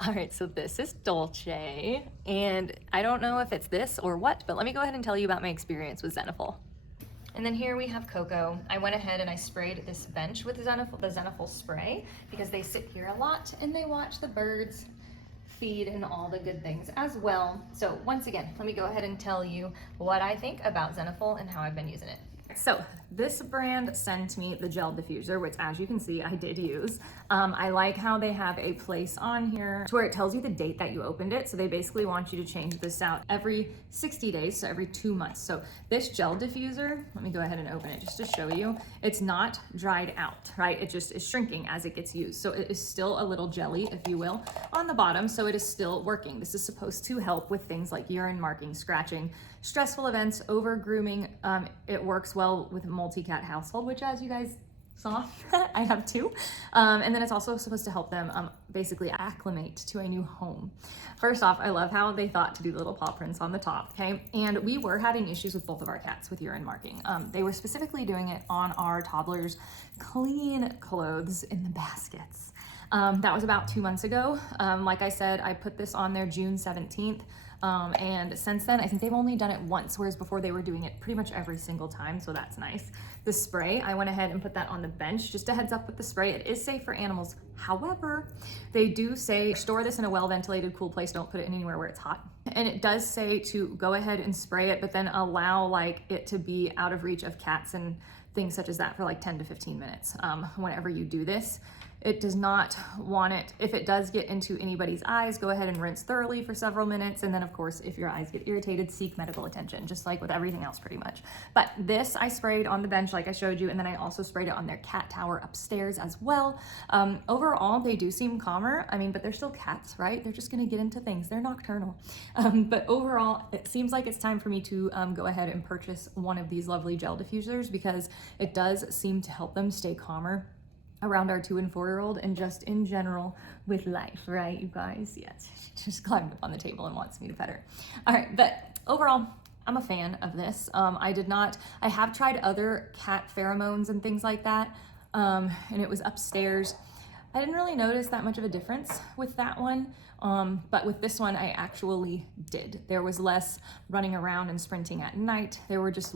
All right, so this is Dolce, and I don't know if it's this or what, but let me go ahead and tell you about my experience with Zenifel. And then here we have Coco. I went ahead and I sprayed this bench with the Zenifel spray because they sit here a lot and they watch the birds feed and all the good things as well. So once again, let me go ahead and tell you what I think about Zenifel and how I've been using it. So this brand sent me the gel diffuser, which as you can see, I did use. I like how they have a place on here to where it tells you the date that you opened it. So they basically want you to change this out every 60 days, so every 2 months. So this gel diffuser, let me go ahead and open it just to show you. It's not dried out, right? It just is shrinking as it gets used. So it is still a little jelly, if you will, on the bottom. So it is still working. This is supposed to help with things like urine marking, scratching, stressful events, over grooming. It works well with a multi-cat household, which as you guys saw, I have two. And then it's also supposed to help them basically acclimate to a new home. First off, I love how they thought to do the little paw prints on the top, okay? And we were having issues with both of our cats with urine marking. They were specifically doing it on our toddlers' clean clothes in the baskets. That was about 2 months ago. Like I said, I put this on there June 17th. And since then, I think they've only done it once, whereas before they were doing it pretty much every single time, so that's nice. The spray, I went ahead and put that on the bench. Just a heads up with the spray, it is safe for animals. However, they do say store this in a well-ventilated, cool place. Don't put it anywhere where it's hot. And it does say to go ahead and spray it, but then allow like it to be out of reach of cats and things such as that for like 10 to 15 minutes whenever you do this. It does not want it, if it does get into anybody's eyes, go ahead and rinse thoroughly for several minutes. And then of course, if your eyes get irritated, seek medical attention, just like with everything else pretty much. But this I sprayed on the bench like I showed you, and then I also sprayed it on their cat tower upstairs as well. Overall, they do seem calmer. I mean, but they're still cats, right? They're just gonna get into things. They're nocturnal. But overall, it seems like it's time for me to go ahead and purchase one of these lovely gel diffusers because it does seem to help them stay calmer around our 2 and 4-year-old and just in general with life, right, you guys? Yes, she just climbed up on the table and wants me to pet her. All right, but overall, I'm a fan of this. I have tried other cat pheromones and things like that, and it was upstairs. I didn't really notice that much of a difference with that one, but with this one, I actually did. There was less running around and sprinting at night. There were just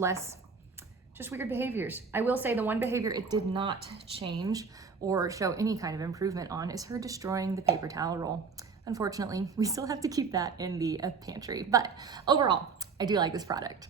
weird behaviors. I will say the one behavior it did not change or show any kind of improvement on is her destroying the paper towel roll. Unfortunately, we still have to keep that in the pantry. But overall, I do like this product.